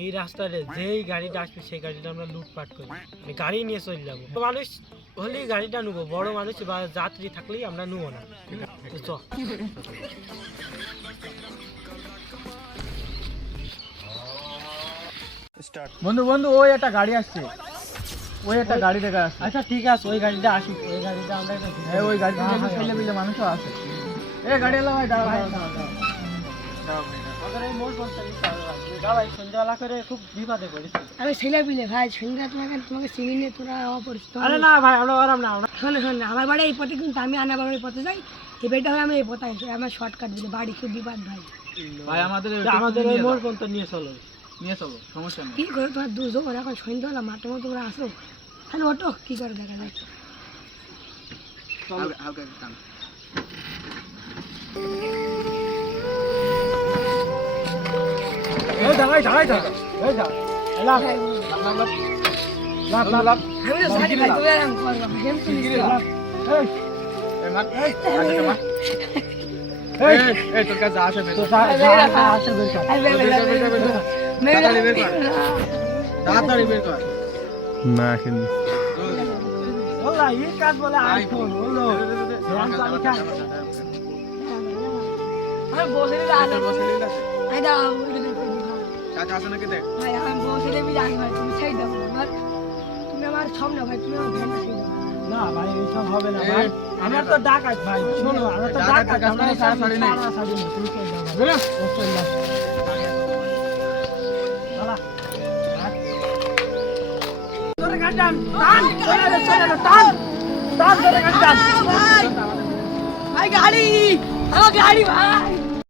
এই রাস্তাতে যেই গাড়িটা আসবে সেই গাড়িটা আমরা লুটপাট করি, গাড়ি নিয়ে চলে যাবো। মানুষ হলেই গাড়িটা নেবো, বড় মানুষ বা যাত্রী থাকলেই আমরা নেবো না। তো চ বন্ধু বন্ধু ওই একটা গাড়ি আসছে, ওই একটা গাড়ি দেখা আসছে। আচ্ছা ঠিক আছে, ওই গাড়িটা আসুক, ওই গাড়িটা আমরা ওই গাড়িতে ছেলে পেলে মানুষও আছে। এ গাড়ি এলো ভাই, দাঁড়াও সন্ধ্যাবেলা করে খুব বিপদে পড়েছি। আমি ছেলে পিলে ভাই, সন্ধ্যা তোমাকে চিনি নিয়ে তোরা অপরিচিত। আরে না ভাই, আমরা ওরাম না। শোনে শোনে, আমার বাড়ি এই পথে, কিন্তু আমি আনা বাবার পথে যাই। এই বেটা হয়ে আমি এই পথে আসি, আমার শর্টকাট দিলে বাড়ি খুব বিপদ ভাই। ভাই আমাদের ওই মোড় পর্যন্ত নিয়ে চলো, সমস্যা নেই। কি করে তোমার দুজন এখন সন্ধ্যাবেলা মাঠে মতো তোমরা আসো, তাহলে অটো কি করে দেখা যায়। আমি তো জানি ভাই, তুমি আরাম করবা, হেম তুমি তোর কাছে আসে তাড়াতাড়ি বের কর না কিন্তু এই কাজ বলে আইফোন হলো। আমি বসে আই দাও চাচা আসে নাকি দেখ। ভাই, আমি বসে দেবি জানি ভাই, তুমি সেই দাও তুমি আমার সামনে ভাই, তুমি আমার ভ্যানটা সেই দাও। না ভাই, এইসব হবে না ভাই, আমরা তো ডাকাত ভাই। শোনো, আমরা তো ডাকাত, আমরা সারি নেই। তুমি চলে যাও ভাই, চলে যাও। চলা তোরে গাড়ি টান চলে যা, টান তোরে গাড়ি টান। ভাই গাড়ি, আমার গাড়ি ভাই।